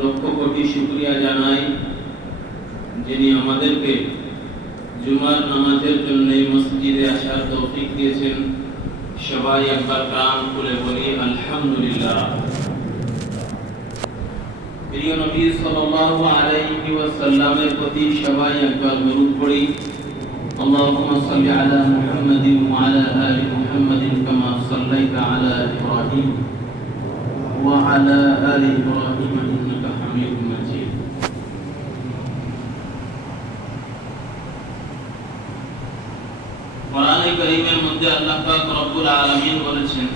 লক্ষ কোটি শুকরিয়া জানাই যিনি আমাদেরকে জুমার নামাজের জন্য মসজিদে আসার তৌফিক দিয়েছেন। সবাই একবার প্রাণ খুলে বলি আলহামদুলিল্লাহ। প্রিয় নবী সাল্লাল্লাহু আলাইহি ওয়াসাল্লামের প্রতি সবাই একবার দরুদ পড়ি। আল্লাহুম্মা সাল্লি আলা মুহাম্মাদিন ওয়া আলা আলি মুহাম্মাদিন কামা সাল্লাইতা আলা ইব্রাহিম ওয়া আলা আলি ইব্রাহিম ইন্নাকা হামিদুম মাজিদ। কোরআনে কারীমের মধ্যে আল্লাহ পাক রব্বুল আলামিন বলেছেন,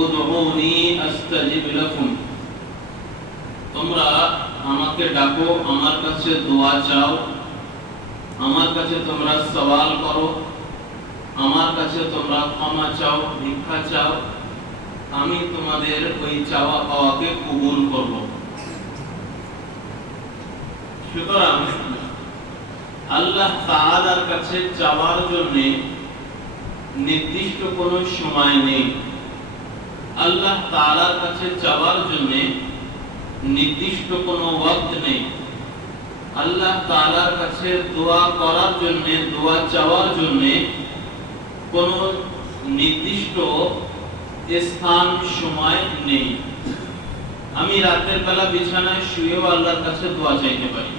উদউনি আস্তাজিব লাকুম, তোমরা আমাকে ডাকো, আমার কাছে দোয়া চাও, আমার কাছে তোমরা সওয়াল করো, আমার কাছে তোমরা ক্ষমা চাও, ভিক্ষা চাও, আমি তোমাদের ওই চাওয়া পাওয়াকে কবুল করব। সুতরাং আল্লাহ তাআলার কাছে চাওয়ার জন্য নির্দিষ্ট কোনো সময় নেই। আল্লাহ তাআলার কাছে চাওয়ার জন্য নির্দিষ্ট কোনো ওয়াক্ত নেই। আল্লাহ তাআলার কাছে দোয়া করার জন্য, দোয়া চাওয়ার জন্য কোনো নির্দিষ্ট স্থান সময় নেই। আমি রাতের বেলা বিছানায় শুয়েও আল্লাহর কাছে দোয়া চাইতে পারি,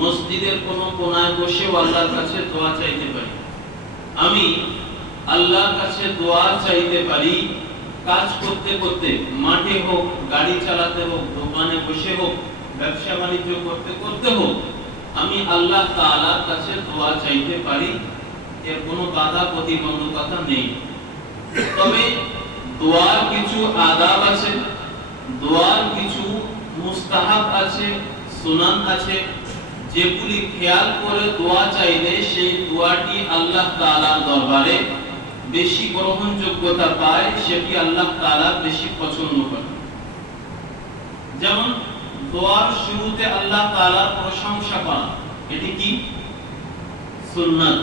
মসজিদের কোনো কোনায় বসেও আল্লাহর কাছে দোয়া চাইতে পারি। আমি আল্লাহর কাছে দোয়া চাইতে পারি কাজ করতে করতে, মাঠে হোক, গাড়ি চালাতে হোক, দোকানে বসে হোক, ব্যবসা বাণিজ্য করতে করতে হোক, আমি আল্লাহ তাআলার কাছে দোয়া চাইতে পারি। এর কোনো বাধা প্রতিবন্ধকতা নেই। তবে দোয়ার কিছু আদাব আছে, দোয়ার কিছু মুস্তাহাব আছে, সুনান আছে, যেগুলি খেয়াল করে দোয়া চাইলে সেই দোয়াটি আল্লাহ তাআলার দরবারে বেশি গ্রহণযোগ্যতা পায়, সেটি আল্লাহ তাআলা বেশি পছন্দ করেন। যেমন দোয়ার শুরুতে আল্লাহ তাআলার প্রশংসা করা, এটি কি সুন্নাত।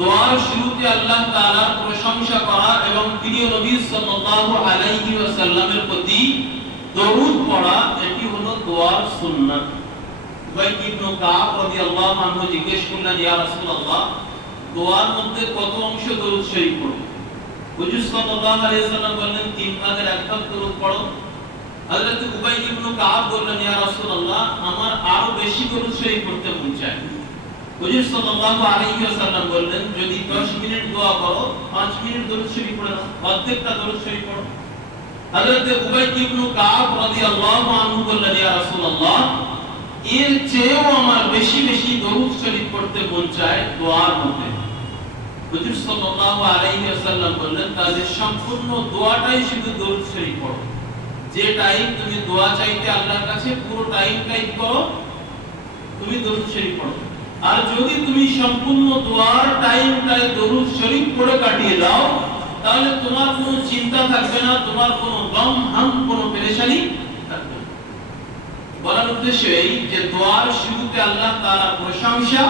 দোয়ার শুরুতে আল্লাহ তাআলার প্রশংসা করা এবং প্রিয় নবী সাল্লাল্লাহু আলাইহি ওয়াসাল্লামের প্রতি দরুদ পড়া, এটি হলো দোয়ার সুন্নাত। উবাই ইবনে কাব রাদিয়াল্লাহু আনহু জিজ্ঞেস করলেন, ইয়া রাসূলুল্লাহ, দোয়ার মধ্যে কত অংশ দরুদ শরীফ পড়ো? হুজুর সাল্লাল্লাহু আলাইহি ওয়াসাল্লাম বললেন, 3 ভাগের 1 ভাগ দরুদ পড়ো। হযরত উবাই ইবনে কাব বললেন, ইয়া রাসূলুল্লাহ, আমার আরো বেশি দরুদ শরীফ পড়তে মন চায়। হুজুর সাল্লাল্লাহু আলাইহি ওয়াসাল্লাম বললেন, যদি 10 মিনিট দোয়া করো, 5 মিনিট দরুদ শরীফ পড়ো না, অর্ধেকটা দরুদ শরীফ পড়ো। হযরত উবাই ইবনে কাব রাদিয়াল্লাহু আনহু বললেন, ইয়া রাসূলুল্লাহ, এর চেয়েও আমার বেশি বেশি দরুদ শরীফ পড়তে মন চায় দোয়ার মধ্যে। হুজুর সাল্লাল্লাহু আলাইহি ওয়াসাল্লাম বললেন, তাহলে সম্পূর্ণ দোয়াটাই শুধু দরুদ শরীফ পড়ো। যে টাইম তুমি দোয়া চাইতে আল্লাহর কাছে, পুরো টাইমটাই করো তুমি দরুদ শরীফ পড়ো। আর যদি তুমি সম্পূর্ণ দোয়ার টাইমটায় দরুদ শরীফ পড়ে কাটিয়ে দাও, তাহলে তোমার কোনো চিন্তা থাকবে না, তোমার কোনো গম হাম, কোনো পেরেশানি থাকবে না। বলার উদ্দেশ্য এই যে দোয়ার শুরুতে আল্লাহ তাআলার প্রশংসা,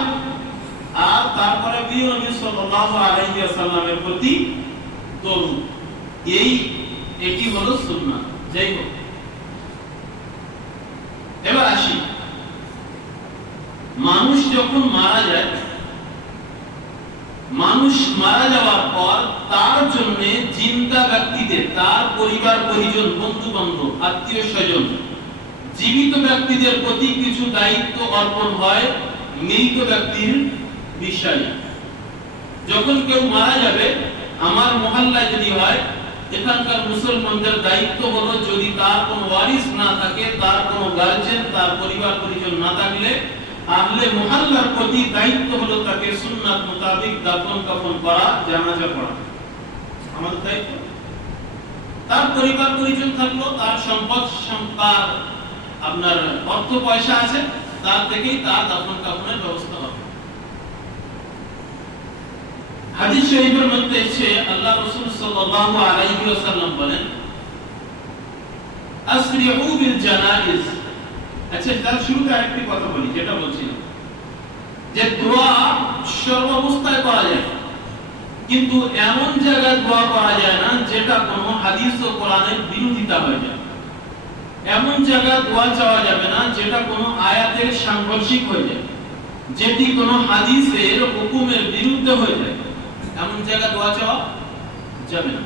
আর তারপরে প্রিয় নবী সাল্লাল্লাহু আলাইহি ওয়াসাল্লামের প্রতি দরুদ, এটি হলো সুন্নাত। যাই হোক, এবার আসি, মানুষ যখন মারা যায়, মানুষ মারা যাওয়ার পর তার জন্য জিন্দা ব্যক্তিদের, তার পরিবার পরিজন, বন্ধু বান্ধব, আত্মীয় স্বজন, জীবিত ব্যক্তিদের প্রতি কিছু দায়িত্ব অর্পণ হয় মৃত ব্যক্তির বিষয়ে। যখন কেউ মারা যাবে, আমার মহল্লায় যদি হয়, এখানকার মুসলমানদের দায়িত্ব হলো, যদি তার কোনো ওয়ারিস না থাকে, তার কোনো গার্জিয়ান, তার পরিবার পরিজন না থাকলে, আহলে মহল্লার প্রতি দায়িত্ব হলো তাকে সুন্নাত মোতাবেক দাফন কাফন করা, জানাজা পড়া, আমাদের দায়িত্ব। তার পরিবার পরিজন থাকলো, তার সম্পদ, তার আপনার অর্থ পয়সা আছে, তার থেকেই তার দাফন কাফনের ব্যবস্থা হবে। হাদিস শরীফের মধ্যে এসেছে, আল্লাহ রাসূল সাল্লাল্লাহু আলাইহি ওয়াসাল্লাম বলেন, আসরিউ বিল জানাইজ। আচ্ছা, তার শুরুতে আরেকটি কথা বলি, যেটা বলছিলাম যে দোয়া সর্বাবস্থায় করা যায়, কিন্তু এমন জায়গায় দোয়া করা যায় না যেটা কোনো হাদিস ও কোরআনের বিরোধিতা হয়ে যায়। এমন জায়গা দোয়া চাওয়া যাবে না যেটা কোনো আয়াতের সাংঘর্ষিক হয়ে যায়, যেটি কোনো হাদিসের হুকুমের বিরুদ্ধে হয়ে যায়, এমন জায়গা দোয়া চাওয়া যাবে না।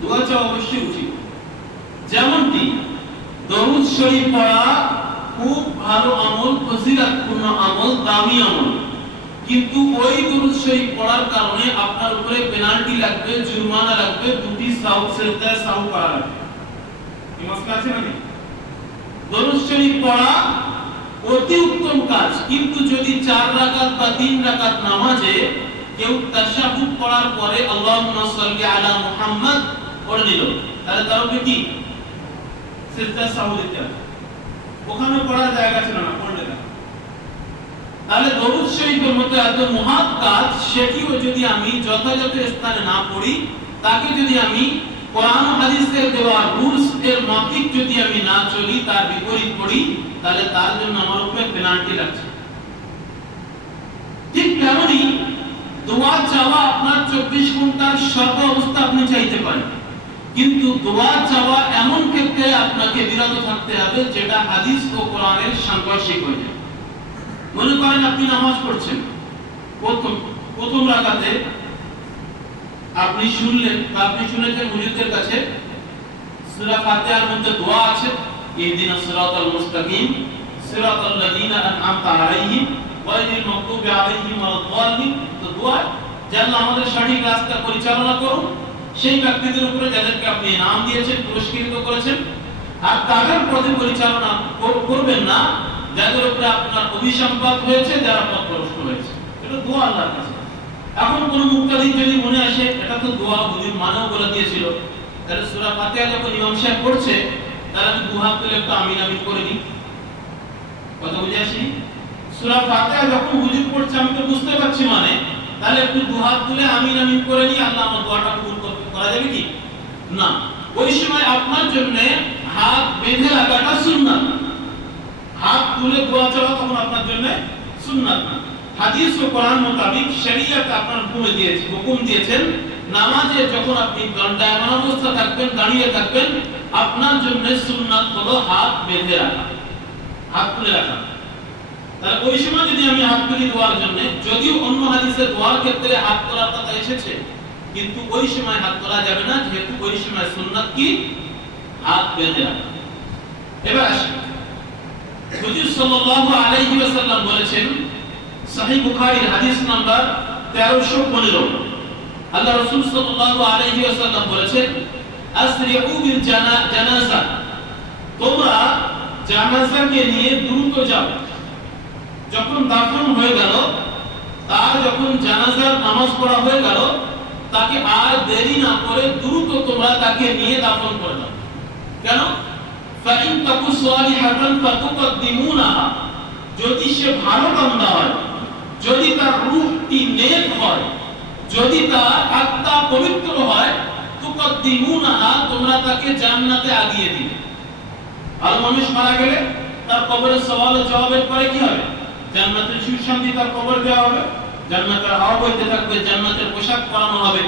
দোয়া চাওয়া অবশ্যই উচিত। যেমনটি দরুদ শরীফ পড়া খুব ভালো আমল, ফজিলতপূর্ণ আমল, দামি আমল, কিন্তু ওই দরুদ শরীফ পড়ার কারণে আপনার উপরে পেনাল্টি লাগবে, জুরমানা লাগবে, দুটি সাউ সেজদা সাউ করা লাগবে। এই মাসলা আছে না? দরুদ শরীফ পড়া অতি উত্তম কাজ, কিন্তু যদি 4 রাকাত বা 3 রাকাত নামাজে কেউ তাশাহুদ পড়ার পরে আল্লাহুম্মা সাল্লি আলা মুহাম্মদ পড়ে দিল, তাহলে তার উপরে কি সিজদা সাহু দিতে হবে? ওখানে পড়ার জায়গা ছিল না, পড়লে না। তাহলে দরুদ শরীফের মতো এত মহৎ কাজ, সেটিও যদি আমি যথাযথ স্থানে না পড়ি, তাকে যদি আমি কোরআন হাদিসের দেওয়া রুলস এর মাফিক যদি আমি না চলি, তার বিপরীত পড়ি, তাহলে তার জন্য আমার উপরে পেনাল্টি লাগছে। ঠিক তেমনি দোয়া চাওয়া আপনার 24 ঘন্টার সর্ব অবস্থা আপনি চাইতে পারেন, কিন্তু দোয়া চাওয়া এমন ক্ষেত্রে আপনাকে বিরত থাকতে হবে যেটা হাদিস ও কোরআনের সাংঘর্ষিক হয়ে যায়। মনে করেন আপনি নামাজ পড়ছেন, প্রথম রাকাতে আপনি শুনলেন বা আপনি শুনেছেন হুজুরদের কাছে সূরা ফাতিহার মধ্যে দোয়া আছে, ইহদিনাস সিরাতাল মুস্তাকিম সিরাতাল লাযিনা আন'আমতা আলাইহিম গায়রিল মাগদুবি আলাইহিম ওয়ালাদ-দাল্লিন। তো দোয়া যে আল্লাহ আমাদের সঠিক রাস্তা পরিচালনা করুন, সেই ব্যক্তিদের উপরে যাদেরকে আপনি নাম দিয়েছেন, পুরস্কৃত করেছেন, আর তাদের পথে পরিচালনা করবেন না যাদের উপরে আপনার অভিসম্পাত হয়েছে, যারা পথভ্রষ্ট হয়েছে। এটা দোয়া আল্লাহর কাছে। এখন কোন মুক্তাদিন যদি মনে আসে এটা তো দোয়া হুজুর মানও বলে দিয়েছিল, তাহলে সূরা ফাতিহা যখন ইমাম সাহেব পড়ছে, তাহলে আমি দুহাত তুলে একটু আমিন আমিন করে দিই। কথা বুঝে আসি? সূরা ফাতিহা যখন হুজুর পড়ছে আমি তো বুঝতে পারছি, মানে তাহলে একটু দুহাত তুলে আমিন আমিন করে নিই, আল্লাহ আমার দোয়াটা কবুল করবে। করা যাবে কি না? ওই সময় আপনার জন্য হাত বেঁধে রাখাটা সুন্নাত, হাত তুলে দোয়া চাওয়া তখন আপনার জন্য সুন্নাত না। হাদিস ও কোরআন মোতাবেক শরীয়ত আপনার হুকুম দিয়েছেন, নামাজে যখন আপনি দণ্ডায়মান অবস্থা থাকবেন, দাঁড়িয়ে থাকবেন, আপনার জন্য সুন্নাত হলো হাত বেঁধে রাখা, হাত তুলে রাখা। তাহলে ওই সময় যদি আমি হাত তুলি দোয়ার জন্য, যদিও অন্য হাদিসে দোয়ার ক্ষেত্রে হাত তোলার কথা এসেছে, কিন্তু ওই সময় হাত তোলা যাবে না, যেহেতু ওই সময় সুন্নাত কি হাত বেঁধে রাখা। এবার আসি, হুজুর সাল্লাল্লাহু আলাইহি ওয়াসাল্লাম বলেছেন, সহিহ বুখারীর হাদিস নাম্বার 1315, আল্লাহ রাসূল সাল্লাল্লাহু আলাইহি ওয়াসাল্লাম বলেছেন, আসরিউ বিল জানাজা, তোমরা জানাজাকে নিয়ে দ্রুত যাও। যখন দাফন হয়ে গেল, তার যখন জানাজার নামাজ পড়া হয়ে গেল, তাকে আর দেরি না করে দ্রুত তোমরা তাকে নিয়ে দাফন করে দাও। কেন? ফাইন তাকু সালিহাতান ফাতুকদ্দিমুনাহা, যদি সে ভালো বান্দা হয়, যদি তার রূহটি নেক হয়, যদি তার আত্মা পবিত্র হয়, তুকদ্দিমুনাহা, তোমরা তাকে জান্নাতে আগিয়ে দিবে। আর মানুষ মারা গেলে তার কবরের সওয়াল ও জবাবের পরে কি হবে? জান্নাতের সুখ শান্তি তার কবর দেওয়া হবে, জান্নাতের হাওয়া বইতে থাকবে, জান্নাতের পোশাক পরানো হবে,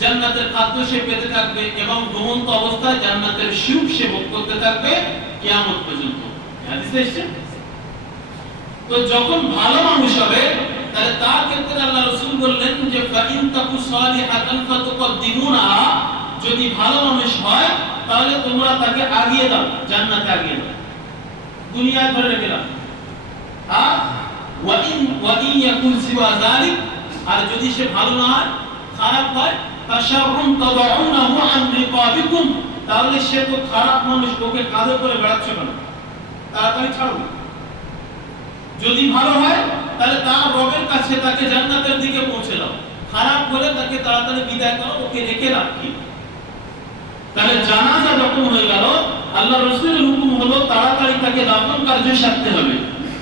জান্নাতের খাদ্য সে পেতে থাকবে, এবং ঘুমন্ত অবস্থায় জান্নাতের সুখ সে ভোগ করতে থাকবে কিয়ামত পর্যন্ত। হাদিসে এসেছে। তো যখন ভালো মানুষ হবে, তাহলে তার ক্ষেত্রে আল্লাহ রাসূল বললেন যে ফাইন তাকু সালিহাতান ফাতুকদ্দিমুনাহা, যদি ভালো মানুষ হয় তাহলে তোমরা তাকে আগিয়ে দাও, জান্নাতে আগিয়ে দাও, দুনিয়া ধরে রেখে দাও। আর ওয়াইন ইয়াকুন সিওয়া যালিক, আর যদি সে ভালো না হয়, খারাপ হয়, তাশাররুন তাদউনাহু আন রিকাবিকুম, তাহলে সে তো খারাপ মানুষ, ওকে কাঁধে করে বেড়াচ্ছ কেন? তাড়াতাড়ি ছাড়ো। যদি ভালো হয় তাহলে তার রবের কাছে তাকে জান্নাতের দিকে পৌঁছে দাও, খারাপ হলে তাকে তাড়াতাড়ি বিদায় করো, ওকে রেখে লাভ কি? তাহলে জানাজা যখন হয়ে গেল, আল্লাহ রাসূলের হুকুম হলো তাড়াতাড়ি তাকে দাফন কার্য সারতে হবে।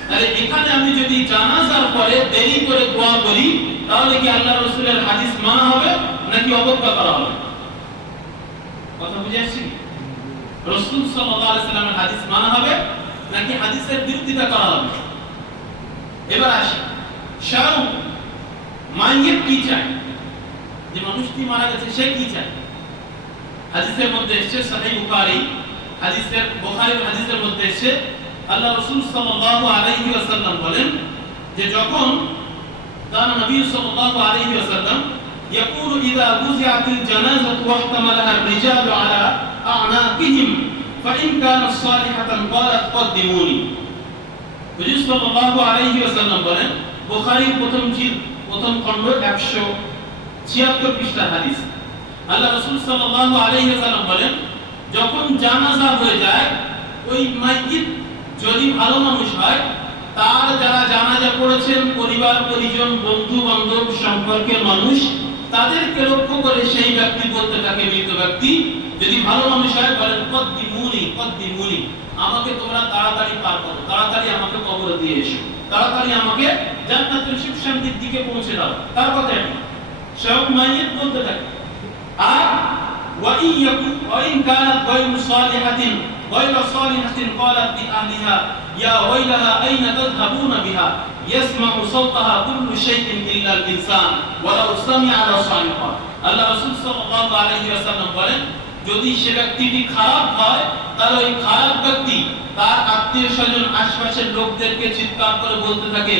তাহলে এখানে আমি যদি জানাজার পরে দেরি করে দোয়া করি, তাহলে কি আল্লাহ রাসূলের হাদিস মানা হবে নাকি অবজ্ঞা করা হবে? কথা বুঝে আসছে? রাসূল সাল্লাল্লাহু আলাইহি ওয়াসাল্লামের হাদিস মানা হবে নাকি হাদিসের বিরোধিতা করা হবে? এবার আসি, শারম মাইয়েত কি চায়, যে মানুষটি মারা গেছে সে কি চায়? হাদিসের মধ্যে এসেছে, সহিহ বুখারী হাদিসের বুখারীর হাদিসের মধ্যে এসে আল্লাহ রাসূল সাল্লাল্লাহু আলাইহি ওয়াসাল্লাম বলেন যে যখন কান নবী সাল্লাল্লাহু আলাইহি ওয়াসাল্লাম يقول اذا وزعت الجنازه واحتملها الرجال على اعناقهم فان كانت صالحه قالت قدموني হুজুর সাল্লাল্লাহু আলাইহি ওয়াসাল্লাম বলেন বুখারীর প্রথম খণ্ড 176 পৃষ্ঠা হাদিস আল্লাহ রাসূল সাল্লাল্লাহু আলাইহি ওয়াসাল্লাম বলেন যখন জানাজা হয়ে যায় ওই মাইয়িত যদি ভালো মানুষ হয় তার যারা জানাজা পড়েছেন পরিবার পরিজন বন্ধু বান্ধব সম্পর্কের মানুষ তাদেরকে লক্ষ্য করে সেই ব্যক্তি বলতে থাকে মৃত ব্যক্তি যদি ভালো মানুষ হয় বলেন কদ্দিমুনি আমাকে তোমরা তাড়াতাড়ি পার করো তাড়াতাড়ি আমাকে কবরে দিয়ে এসো তাড়াতাড়ি আমাকে জান্নাতুল সুখ শান্তির দিকে পৌঁছে দাও তার কথা এটি সব মাইয়িত বলতে থাকে আর وإن كانت غير صالحة قالت لأهلها يا ويلها أين تذهبون بها يسمع صوتها كل شيء إلا الإنسان ولو سمع لصعق আল্লাহ রাসূল সাল্লাল্লাহু আলাইহি ওয়াসাল্লাম বলেন যদি সে ব্যক্তিটি খারাপ হয় তাহলে ওই খারাপ ব্যক্তি তার আত্মীয়স্বজন আশপাশের লোকদেরকে চিৎকার করে বলতে থাকে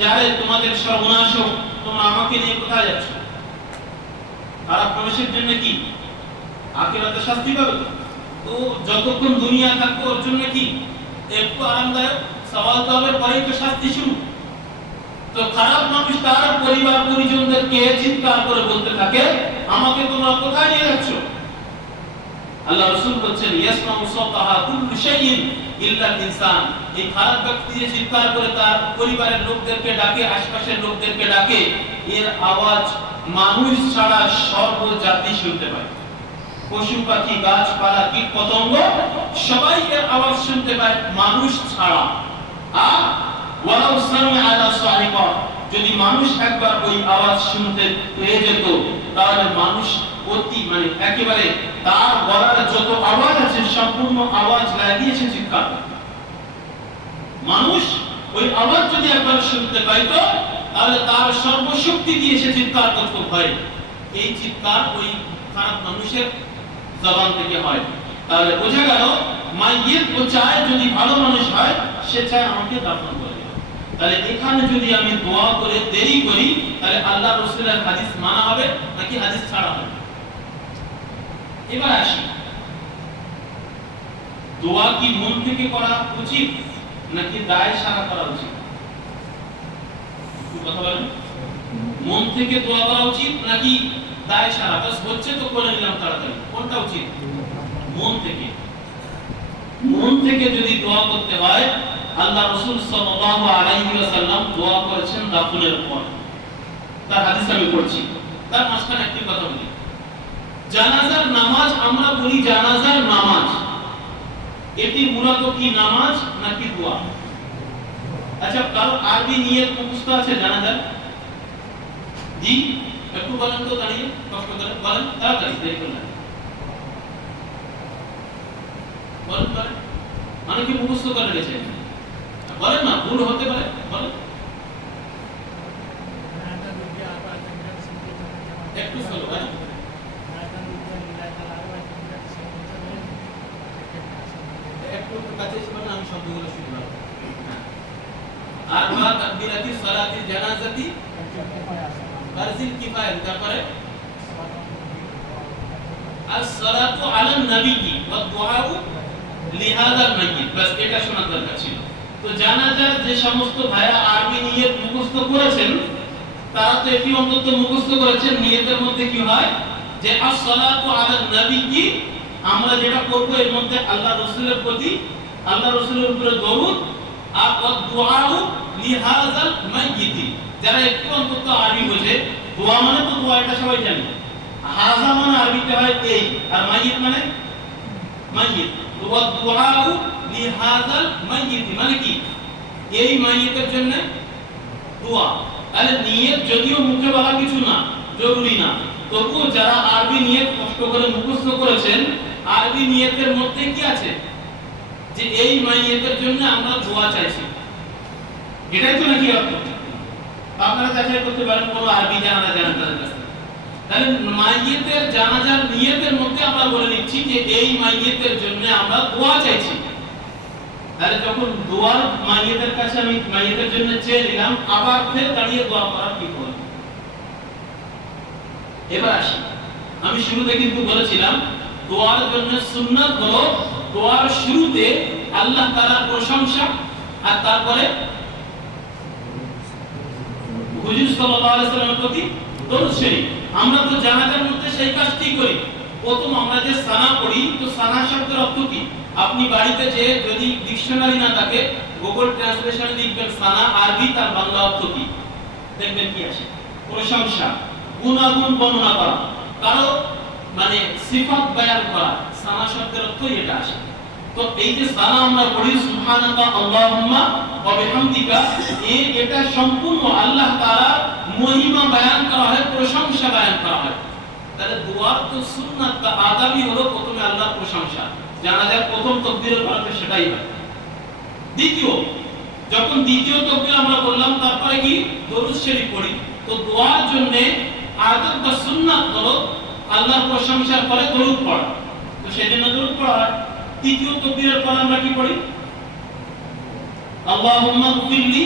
যারে তোমাদের সর্বনাশ হোক তোমরা আমাকে নিয়ে কোথায় যাচ্ছ খারাপ মানুষের জন্য কি আখিরাতে শাস্তি পাবে তো যতক্ষণ দুনিয়া থাকবে ওর জন্য কি একটু আরামদায়ক সওয়াল তওবের পরেই তো শাস্তি শুরু তো খারাপ মানুষ তার পরিবার পরিজনদেরকে চিৎকার করে বলতে থাকে আমাকে তোমরা কোথায় নিয়ে যাচ্ছ আল্লাহ রাসূল বলেন ইয়াসমাউ সাওতাহা কুল্লু শাইইন ইল্লা ইনসান এই খারাপ ব্যক্তি যে চিৎকার করে তার পরিবারের লোকদেরকে ডাকে আশপাশের লোকদেরকে ডাকে এর আওয়াজ মানুষ ছাড়া সর্ব জাতি শুনতে পায় পশু পাখি গাছপালা কীট পতঙ্গ সবাই এর আওয়াজ শুনতে পায় মানুষ ছাড়া আর ওয়ালাউ সামিআ আলা সাহিকা যদি মানুষ একবার ওই আওয়াজ শুনতে পেয়ে যেত তাহলে মানুষ একেবারে তার গলার যত আওয়াজ আছে সম্পূর্ণ আওয়াজ লাগিয়েছে চিৎকার মানুষ ওই আওয়াজ যদি একবার শুনতে পাইতো তাহলে তার সর্বশক্তি দিয়ে সে চিৎকার করতে হয় এই চিৎকার ওই খারাপ মানুষের জবান থেকে হয় তাহলে বোঝা গেল মাইয়িত ও চায় যদি ভালো মানুষ হয় সে চায় আমাকে দাফন করে তাহলে এখানে যদি আমি দোয়া করে দেরি করি তাহলে আল্লাহ রাসূলের হাদিস মানা হবে নাকি হাদিস ছাড়া হবে এবার আসি দোয়া কি মন থেকে করা উচিত নাকি দায় সারা করা উচিত কথা বলেন মন থেকে দোয়া করা উচিত নাকি দায় সারা বাস হচ্ছে তো করে নিলাম তাড়াতাড়ি কোনটা উচিত মন থেকে যদি দোয়া করতে হয় আল্লাহ রাসূল সাল্লাল্লাহু আলাইহি ওয়াসাল্লাম দোয়া করেছেন দাফনের পর তার হাদিস আমি পড়ছি তার মাঝখানে একটি কথা বলি জানাজার নামাজ আমরা বলি জানাজার নামাজ এটি মূলত কি নামাজ নাকি দোয়া আচ্ছা কারো আরবি নিয়ত মুখস্থ আছে জানাজার জি একটু বলেন তো দাঁড়িয়ে কষ্ট করে বলেন তাড়াতাড়ি দেখুন না বলেন মানে কি মুখস্থ করে গেছে বলেন না ভুল হতে পারে বলেন একটু স্লো বলেন একটু কাছে এসে বলেন আমি শব্দগুলো শুনতে পারবো আরবা তাকবীরাতি সালাতি জানাজাতি ফারজিল কিফায়া তারপরে as-salatu 'ala an-nabi wa ad-du'a'u li hadha al-mayyit বাস এটা শোনার দরকার ছিল তো জানাজার যে সমস্ত ভাইরা আরবি নিয়ত মুখস্থ করেছেন তারা তো এটি অন্তত মুখস্থ করেছেন নিয়তের মধ্যে কি হয় যে as-salatu 'ala an-nabi আমরা যেটা করব এর মধ্যে আল্লাহ রাসূলের প্রতি আল্লাহ রাসূলের উপরে দরুদ আর ad-du'a'u li hadha al-mayyit যারা একটু অন্তত আরবি বোঝে দোয়া মানে তো দোয়া এটা সবাই জানে হাযা মানে আরবিতে হয় এই আর মাইয়িত মানে মাইয়িত ওয়া দুআউ লি হাযাল মাইয়িত মানে কি এই মাইয়িতের জন্য দোয়া তাহলে নিয়ত যদিও মুখে বলা কিছু না জরুরি না তবুও যারা আরবি নিয়ত কষ্ট করে মুখস্থ করেছেন আরবি নিয়তের মধ্যে কি আছে যে এই মাইয়িতের জন্য আমরা দোয়া চাইছি এটাই তো নাকি অর্থ আপনারা যাচাই করতে পারেন কোন আরবি জানা না জানা তাদের কাছে তাহলে মাইয়িতের জানাজার নিয়তের মধ্যে আমরা বলে নিচ্ছি যে এই মাইয়িতের জন্য আমরা দোয়া চাইছি। তাহলে যখন দোয়া মাইয়িতের কাছে আমি মাইয়িতের জন্য চেয়ে নিলাম, আবার ফের দাঁড়িয়ে দোয়া করা কি করে? এবার আসি, আমি শুরুতে কিন্তু বলেছিলাম দোয়ার জন্য সুন্নাত হলো দোয়ার শুরুতে আল্লাহ তাআলার প্রশংসা, আর তারপরে হুজুর সাল্লাল্লাহু আলাইহি ওয়াসাল্লামের প্রতি দরুদ শরীফ। আমরা তো জানাজার মধ্যে সেই কাজটি করি। প্রথম আমরা যে সানা পড়ি, তো সানা শব্দের অর্থ কি? আপনি বাড়িতে যে যদি ডিকশনারি না থাকে, গুগল ট্রান্সলেশনে লিখবেন সানা আরবি তার বাংলা অর্থ কি, দেখবেন কি আসে? প্রশংসা, গুণাগুণ বর্ণনা করা, কারো মানে সিফাত বয়ান করা, সানা শব্দের অর্থই এটা আসে। তো এই যে সানা আমরা পড়ি সুবহানাল্লাহ আল্লাহুম্মা ওয়া বিহামদিকা, এটা সম্পূর্ণ আল্লাহ তাআলার মহিমা বয়ান করা হয়, প্রশংসা বয়ান করা হয়। তাহলে দোয়ার তো সুন্নাত বা আদাবই হলো প্রথমে আল্লাহর প্রশংসা। জানাজার প্রথম তাকবীরের পরে সেটাই হয়। যখন দ্বিতীয় তাকবীর আমরা বললাম, তারপরে কি দরুদ শরীফ পড়ি। তো দোয়ার জন্য আদব বা সুন্নাত হলো আল্লাহর প্রশংসার পরে দরুদ পড়া। তো সেজন্য দরুদ পড়া হয়। তৃতীয় তাকবীরের পর আমরা কি পড়ি? আল্লাহুম্মা গফিরলি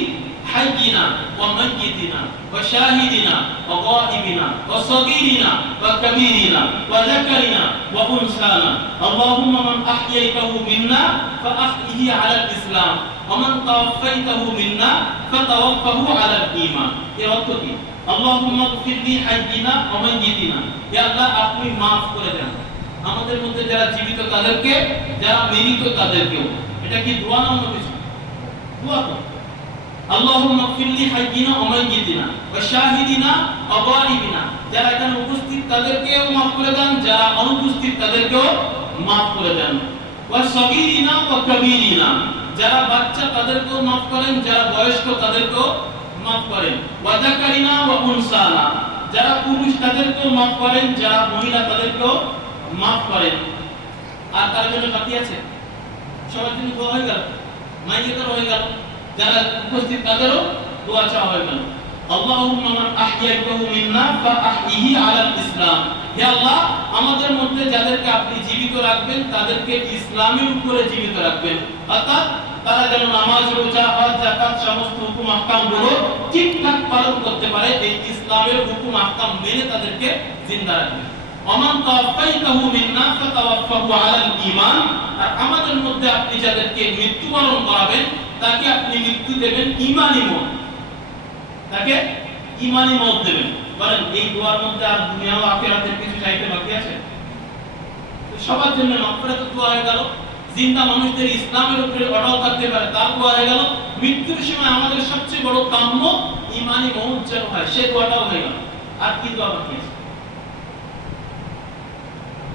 হাইয়িনা ওয়া মাইয়িতিনা ওয়া শাহিদিনা ওয়া গায়িবিনা ওয়া সাগীরিনা ওয়া কাবীরিনা ওয়া যাকারিনা ওয়া উনসানা। আল্লাহুম্মা মান আহইয়াইতাহু মিন্না ফাআহইহি আলাল ইসলাম ওয়া মান তাওয়াফাইতাহু মিন্না ফাতাওয়াফাহু আলাল ঈমান। এর অর্থ কি? আল্লাহুম্মা গফিরলি হাইয়িনা ওয়া মাইয়িতিনা, হে আল্লাহ আপনি maaf করে দেন আমাদের মধ্যে যারা জীবিত তাদেরকে, যারা মৃত তাদেরকেও। এটা কি দোয়া না অন্য কিছু? দোয়া তো। আল্লাহুম্মা গফিরলি হাইয়িনা ওয়া মাইয়িতিনা ওয়া শাহিদিনা ওয়া গায়িবিনা, যারা এখানে উপস্থিত তাদেরকেও maaf করে দেন, যারা অনুপস্থিত তাদেরকেও maaf করে দেন। ওয়া সাগীরিনা ওয়া কাবীরিনা, যারা বাচ্চা তাদেরকেও maaf করেন, যারা বয়স্ক তাদেরকেও maaf করেন। ওয়া যাকারিনা ওয়া উনসানা, যারা পুরুষ তাদেরকেও maaf করেন, যারা মহিলা তাদেরকেও maaf করেন। আর তার জন্য বাকি আছে? সবার জন্য দোয়া হয়ে গেল, মাইয়িতের হয়ে গেল, যারা উপস্থিত তাদেরও দোয়া চাওয়া হয়ে গেল। আল্লাহুম্মা মান আহইয়াইতাহু মিন্না ফাআহইহি আলাল ইসলাম, হে আল্লাহ আমাদের মধ্যে যাদেরকে আপনি জীবিত রাখবেন তাদেরকে ইসলামের উপরে জীবিত রাখবেন। অর্থাৎ তারা যেন নামাজ, রোজা, হজ, যাকাত সমস্ত হুকুম আহকামগুলো ঠিকঠাক পালন করতে পারে, এই ইসলামের হুকুম আহকাম মেনে তাদেরকে জিন্দা রাখবেন। ওমান তাওয়াফাইতাহু মিন্না ফাতাওয়াফাহু আলাল ঈমান, আর আমাদের মধ্যে আপনি যাদেরকে মৃত্যুবরণ করাবেন তাকে আপনি মৃত্যু দেবেন ঈমানি মত, তাকে ঈমানি মত দেবেন। বলেন এই দোয়ার মধ্যে আর দুনিয়া ও আখিরাতের কিছু চাইতে বাকি আছে? তো সবার জন্য মাগফিরাতের দোয়া হয়ে গেল, জিন্দা মানুষদের ইসলামের উপরে অটল থাকতে পারে তার দোয়া হয়ে গেল, মৃত্যুর সময় আমাদের সবচেয়ে বড় কাম্য ঈমানি মত যেন হয় সে দোয়াটাও হয়ে গেল। আর কি দোয়া বাকি আছে?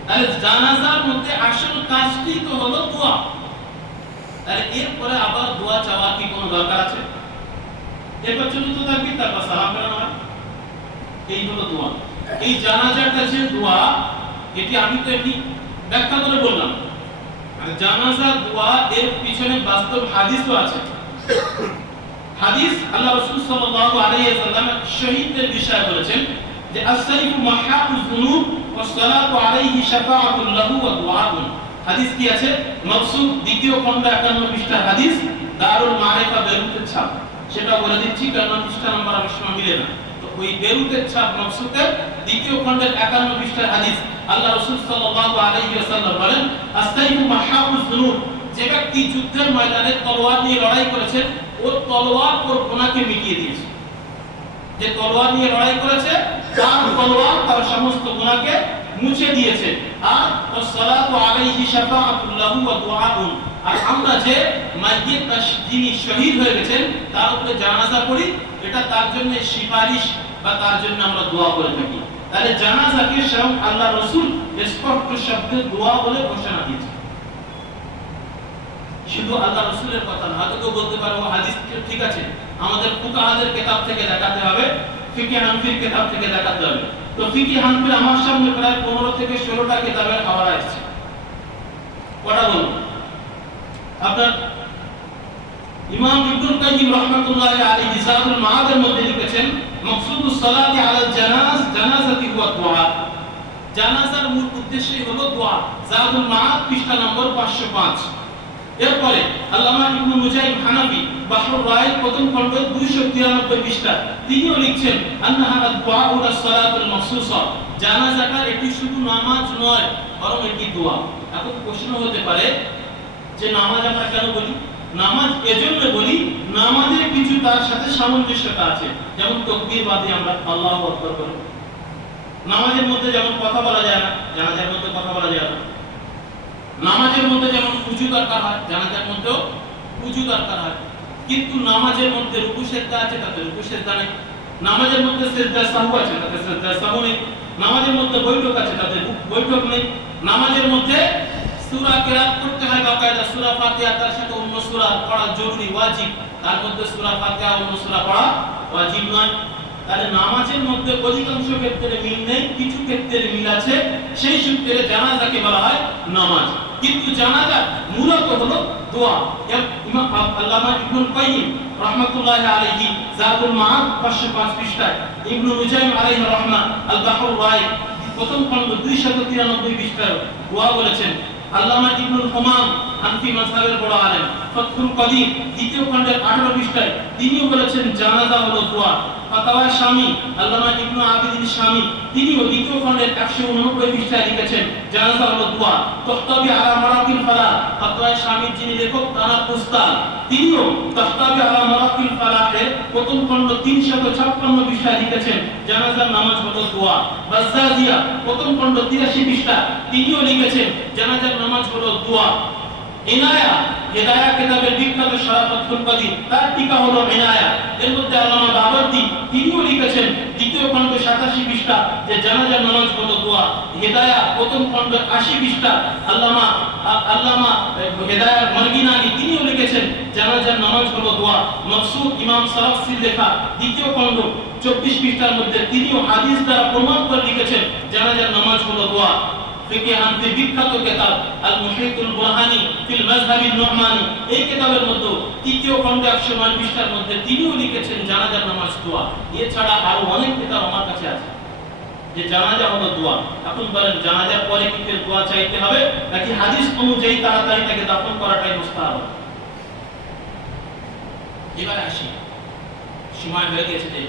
তাহলে জানাজার মধ্যে আসল কাজটি তো হলো দোয়া। তাহলে এরপরে আবার দোয়া চাওয়ার কি কোনো দরকার আছে? এরপর চতুর্থ তাকবীর, তারপর সালাম ফেরানো হয়, এই হলো দোয়া। এই জানাজার কাছে দোয়া, এটি আমি তো এমনি ব্যাখ্যা করে বললাম। আর জানাজার দোয়া এর পিছনে বাস্তব হাদিসও আছে। হাদিস আল্লাহ রাসূল সাল্লাল্লাহু আলাইহি ওয়াসাল্লাম শহীদদের বিষয়ে বলেছেন যে আস-সাইফু মাহাকুজ যুনুব ওয়া সালাতু আলাইহি শাফাআতুল লাহু ওয়া দুআউন। হাদিস কি আছে? মাকসুদ দ্বিতীয় খণ্ড 51 পৃষ্ঠার হাদিস, দারুল মারিফা বেরুতের ছাপ। সেটা বলে দিচ্ছি কারণ পৃষ্ঠা নাম্বার আমার সময় মিলে না। তো ওই বেরুতের ছাপ মাকসুদের দ্বিতীয় খণ্ডের 51 পৃষ্ঠার হাদিস, আল্লাহ রাসূল সাল্লাল্লাহু আলাইহি ওয়াসাল্লাম বলেন আস-সাইফু মাহাকুজ যুনুব, যে ব্যক্তি যুদ্ধের ময়দানে তলোয়ার নিয়ে লড়াই করেছে ওর তলোয়ার ওর গুনাহকে মিটিয়ে দিয়েছে। যে তলোয়ার নিয়ে লড়াই করেছে তার তলোয়ার তার সমস্ত গুনাহকে মুছে দিয়েছে। আর সালাতু আলাইহি শাফাআতুল লাহু ওয়া দুআউন, আর আমরা যে মাইয়িত বা যিনি শহীদ হয়ে গেছেন তার উপরে জানাজা পড়ি, এটা তার জন্য সুপারিশ বা তার জন্য আমরা দোয়া করে থাকি। তাহলে জানাজাকে স্বয়ং আল্লাহ রাসূল স্পষ্ট শব্দে দোয়া বলে ঘোষণা দিয়েছেন। শুধু আল্লাহ রাসূলের কথা না, হয়তো কেউ বলতে পারে ও হাদিস ঠিক আছে, আমাদের ফুকাহাদের কিতাব থেকে দেখাতে হবে, ফিকহে হানফির কিতাব থেকে দেখাতে হবে। তো ফিকহে হানফির আমার সামনে প্রায় 15 থেকে 16টা কিতাবের হাওয়ালা আছে। কটা বলুন? আপনার ইমাম ইবনুল কাইয়িম রাহমাতুল্লাহি আলাইহি জাদুল মাআদের মধ্যে লিখেছেন মাকসুদুস সালাতি আলাল জানাজাতি হুয়া দুআ, জানাজার মূল উদ্দেশ্যই হলো দোয়া। জাদুল মাআদ পৃষ্ঠা নম্বর 505। এরপরে আল্লামা ইবনে মুজাহিদ হানাফি বাহরুর রায় প্রথম খণ্ড 293 পৃষ্ঠা, তিনিও লিখছেন আন্নাহা আদ-দুআ ওয়া সালাতুল মাখসুসা, জানাজাটা এটি শুধু নামাজ নয় বরং এটি দোয়া। এখন প্রশ্ন হতে পারে যে নামাজ আমরা কেন বলি? নামাজ এজন্য বলি, নামাজের কিছু তার সাথে সামঞ্জস্যতা আছে। যেমন তাকবীর বাদে আমরা আল্লাহু আকবার বলি, নামাজের মধ্যে যেমন কথা বলা যায় না, জানাজার মধ্যে কথা বলা যায় না। নামাজের মধ্যে যেমন উযু দরকার হয়, জানাজার মধ্যেও উযু দরকার হয়। কিন্তু নামাজের মধ্যে রুকু সিজদা আছে, তাতে রুকু সিজদা নেই। নামাজের মধ্যে সিজদা সাহু আছে, তাতে সিজদা সাহু নেই। নামাজের মধ্যে বৈঠক আছে, তাতে বৈঠক নেই। নামাজের মধ্যে সূরা কিরাত করতে হয় বাকায়দা, সূরা ফাতিহা তার সাথে অন্য সূরা পড়া জরুরি ওয়াজিব, তার মধ্যে সূরা ফাতিহা অন্য সূরা পড়া ওয়াজিব নয়। তাহলে নামাজের মধ্যে অধিকাংশ ক্ষেত্রে মিল নেই, কিছু ক্ষেত্রে মিল আছে। সেই সূত্রে জানাজাকে বলা হয় নামাজ। কিন্তু জানাজা মূলত হলো দোয়া। ইমাম আল্লামা ইবনুল কাইয়িম রাহমাতুল্লাহি আলাইহি জাদুল মাআদ 505 পৃষ্ঠায়, ইবনে নুজাইম আলাইহি রাহমা আল বাহরুর রায় প্রথম খণ্ড 293 পৃষ্ঠায় দোয়া বলেছেন। আল্লামা ইবনুল হুমাম হানফি মাযহাবের বড় আলেম ফাতহুল কাদির দ্বিতীয় খণ্ডের 18 পৃষ্ঠায় তিনিও বলেছেন জানাজা হলো দোয়া। ফাতাওয়া শামী আল্লামা ইবনে আবিদিন শামী তিনিও দ্বিতীয় খণ্ডের 189 পৃষ্ঠায় লিখেছেন জানাজা হলো দোয়া। তখতাবি আলা মারাকিল ফালাহ, ফাতাওয়া শামীর যিনি লেখক তার উস্তাদ, তিনিও তখতাবি আলা মারাকিল ফালাহের প্রথম খণ্ড 356 পৃষ্ঠায় লিখেছেন জানাজার নামাজ হলো দোয়া। বাজ্জাজিয়া প্রথম খণ্ড 83 পৃষ্ঠা তিনিও লিখেছেন জানাজার নামাজ হলো দোয়া। ইনায়া হিদায়াহ কিতাবের বিখ্যাত শরহ ফাতহুল কাদির তার টিকা হলো ইনায়া, এর মধ্যে আল্লামা বাবরদি তিনিও লিখেছেন দ্বিতীয় খণ্ড 87 পৃষ্ঠা যে জানাজার নামাজ হলো দোয়া। হিদায়াহ প্রথম খণ্ড 80 পৃষ্ঠা আল্লামা হিদায়াহ মারগিনানি তিনিও লিখেছেন জানাজার নামাজ হলো দোয়া। মাকসুদ ইমাম সারাফসির লেখা দ্বিতীয় খণ্ড 24 পৃষ্ঠার মধ্যে তিনিও হাদিস দ্বারা প্রমাণ করে লিখেছেন জানাজার নামাজ হলো দোয়া। ফিকহে হানফি বিখ্যাত কিতাব আল মুহিতুল বুরহানি ফিল মাযহাবিন নুহমানি, এই কিতাবের মধ্যে তৃতীয় খণ্ড 109 পৃষ্ঠার মধ্যে তিনিও লিখেছেন জানাজার নামাজ দোয়া। এছাড়া আরো অনেক কিতাব আমার কাছে আছে যে জানাজা হলো দোয়া। এখন বলেন জানাজার পরে কি ফের দোয়া চাইতে হবে নাকি হাদিস অনুযায়ী তাড়াতাড়ি তাকে দাফন করাটাই মুস্তাহাব? এবার আসি, সময় হয়ে গেছে, যে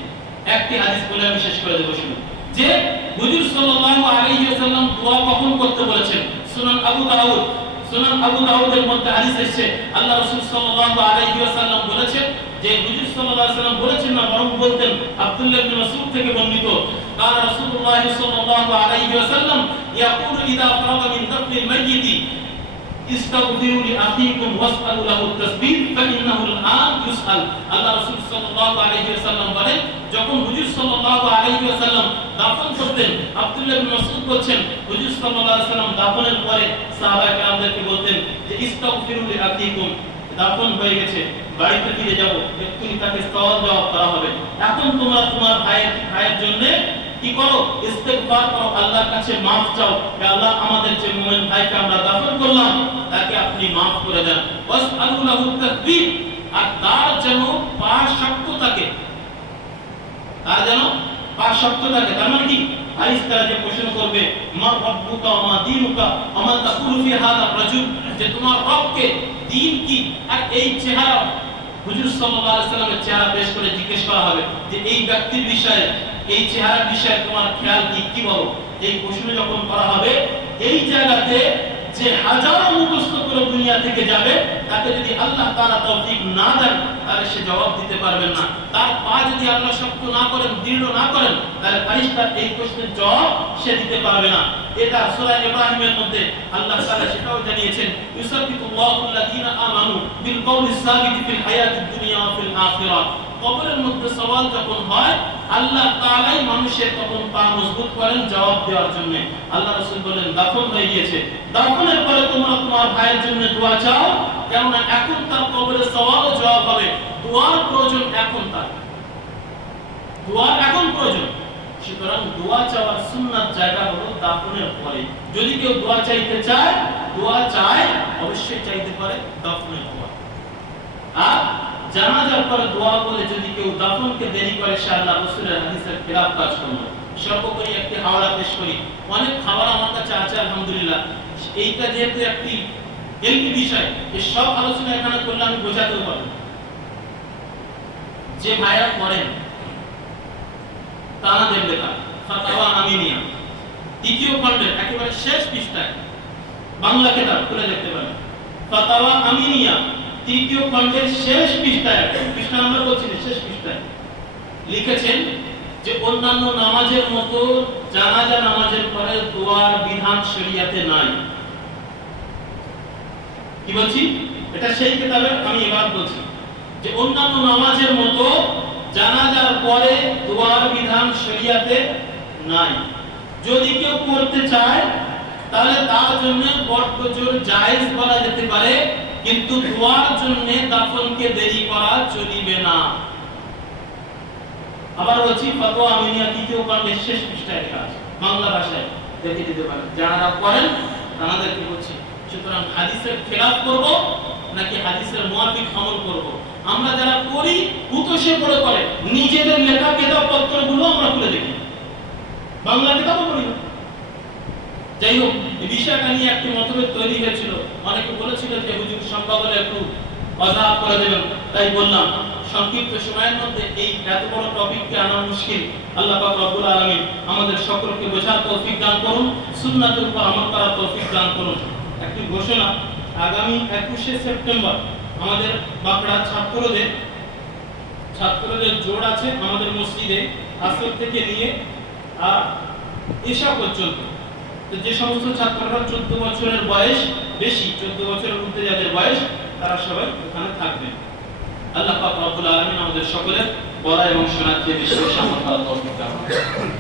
একটি হাদিস বলে আমি শেষ করে দেব। শুনুন যে হুজুর সাল্লাল্লাহু আলাইহি ওয়াসাল্লাম দোয়া কখন করতে বলেছেন। সুনান আবু দাউদের মধ্যে হাদিস এসেছে আল্লাহ রাসূল সাল্লাল্লাহু আলাইহি ওয়াসাল্লাম বলেছেন যে হুজুর সাল্লাল্লাহু আলাইহি ওয়াসাল্লাম বলেছেন না, বরং বলতেন। আব্দুল্লাহ ইবনে মাসউদ থেকে বর্ণিত, قال رسول الله صلى الله عليه وسلم يقول اذا فرغ من دفن الميت استغفروا لاخيكم واسالوا له التثبيت فانه الان يسال। আল্লাহ রাসূল সাল্লাল্লাহু আলাইহি ওয়াসাল্লাম বলেন, যখন হুজুর সাল্লাল্লাহু আলাইহি ওয়াসাল্লাম দাফন করতেন, আব্দুল্লাহ ইবনে মাসউদ বলছেন হুজুর সাল্লাল্লাহু আলাইহি ওয়াসাল্লাম দাফনের পরে সাহাবায়ে কেরামদেরকে বলতেন যে ইস্তাগফিরু লিআখিকুম, দাফন হয়ে গেছে, বাড়িতে ফিরে যাও, এক্ষুনি তাকে সওয়াল জবাব করা হবে। এখন তোমরা তোমার ভাইয়ের জন্য কি করো? ইস্তিগফার করো, আল্লাহর কাছে মাফ চাও, হে আল্লাহ আমাদের যে মুমিন ভাইকে আমরা দাফন করলাম তাকে আপনি মাফ করে দেন। ওয়াসআলু লাহু তাসবিহ, আর তার যেন পা শক্ত থাকে, তার যেন পা শক্ত থাকে। তার মানে কি? আরিস্তারা যে প্রশ্ন করবে মা রাব্বুকা ওয়া মা দীনুকা ওয়া মা তাকুলু ফি হাযা রাজুল, যে তোমার রবকে, দ্বীন কি, আর এই চেহারা হুজুর সাল্লাল্লাহু আলাইহি ওয়াসাল্লামের চেহারা পেশ করে জিজ্ঞেস করা হবে যে এই ব্যক্তির বিষয়ে, এই চেহারার বিষয়ে তোমার খেয়াল কি, কি বলো? এই প্রশ্ন যখন করা হবে, এই জায়গাতে যে হাজারো মুখস্থ করে দুনিয়া থেকে যাবে, তাকে যদি আল্লাহ তাআলা তৌফিক না দেন তাহলে সে জবাব দিতে পারবেন না। তার পা যদি আল্লাহ শক্ত না করেন, দৃঢ় না করেন, তাহলে ফারিস্তার এই প্রশ্নের জবাব সে দিতে পারবে না। এটা সূরা ইব্রাহিমের মধ্যে আল্লাহ তাআলা সেটাও জানিয়েছেন, ইউসাব্বিতুল্লাহু আল্লাযীনা আমানু বিল কওলিস সাবিতি ফিল হায়াতিদ দুনিয়া ওয়া ফিল আখিরাহ। কবরের মধ্যে সওয়াল যখন হয়, আল্লাহ তাআলাই মানুষের তখন পা মজবুত করেন জবাব দেওয়ার জন্য। আল্লাহ রাসূল বলেন দাফন হয়ে গিয়েছে, দাফনের পরে তোমরা তোমার ভাইয়ের জন্য দোয়া চাও, কেননা এখন তার কবরের সওয়ালও জবাব হবে। দোয়ার প্রয়োজন এখন, তার দোয়ার এখন প্রয়োজন। সুতরাং দোয়া চাওয়ার সুন্নাত জায়গা হলো দাফনের পরে। যদি কেউ দোয়া চাইতে চায়, দোয়া চায়, অবশ্যই চাইতে পারে দাফনের পর। আর জানাজার পরে দোয়া বলে যদি কেউ দাফনকে দেরি করে সে আল্লাহ রাসূলের হাদিসের খেলাফ কাজ করলো। সর্বোপরি একটি হাওড়া পেশ করি, অনেক খাবার আমার কাছে আছে আলহামদুলিল্লাহ। এইটা যেহেতু একটি এলপি বিষয়, এই সব আলোচনা এখানে করলে আমি বোঝাতেও পারবো। যে ভাইরা পড়েন তাদের লেখা ফাতাওয়া আমিনিয়া দ্বিতীয় খণ্ডের একেবারে শেষ পৃষ্ঠায়, বাংলা কিতাব খুলে দেখতে পারেন, ফাতাওয়া আমিনিয়া তৃতীয় খণ্ডের শেষ পৃষ্ঠায়, পৃষ্ঠা নাম্বার বলছি না, শেষ পৃষ্ঠায় লিখেছেন যে অন্যান্য নামাজের মতো জানাজা নামাজের পরে দোয়ার বিধান শরীয়তে নাই। কি বলছি? এটা সেই কিতাবে আমি এবার বলছি যে অন্যান্য নামাজের মতো জানাজার পরে দোয়ার বিধান শরীয়তে নাই। যদি কেউ করতে চায় তাহলে তার জন্য বড়জোর জায়েজ বলা যেতে পারে, কিন্তু দোয়ার জন্য দাফনকে দেরি করা চলিবে না। আবার বলছি, ফাতোয়া আমিনিয়া দ্বিতীয় খণ্ডের শেষ পৃষ্ঠায় লেখা আছে, বাংলা ভাষায় দেখে দিতে পারেন। যারা পড়েন তাদেরকে বলছি, সুতরাং হাদিসের খেলাফ করব নাকি হাদিসের মুআফিক আমল করব? আমরা যারা করি উতসে পড়ে করে নিজেদের লেখা কিতাবপত্রগুলো আমরা খুলে দেখি, বাংলা কিতাবও পড়ি না। যাই হোক, এই বিষয়টা নিয়ে একটি মতভেদ তৈরি হয়েছিল। অনেকে বলেছিলেন যে হুজুর সম্ভব হলে একটু ওয়াজাহ করে দেবেন, তাই বললাম সংক্ষিপ্ত সময়ের মধ্যে এই এত বড় টপিককে আনা মুশকিল। আল্লাহ পাক রব্বুল আলামিন আমাদের সকলকে বোঝার তৌফিক দান করুন, সুন্নাতের উপর আমল করার তৌফিক দান করুন। একটি ঘোষণা, আগামী 21শে সেপ্টেম্বর আমাদের বাঁকুড়া ছাত্রদের জোড় আছে আমাদের মসজিদে, আসর থেকে নিয়ে আর এশা পর্যন্ত। তো যে সমস্ত ছাত্ররা 14 বছরের বয়স বেশি, 14 বছরের মধ্যে যাদের বয়স, তারা সবাই ওখানে থাকবেন। আল্লাহ পাক রব্বুল আলামিন আমাদের সকলের বলা এবং শোনার যে বিষয়ে সামর্থ্য তৌফিক দান করুন।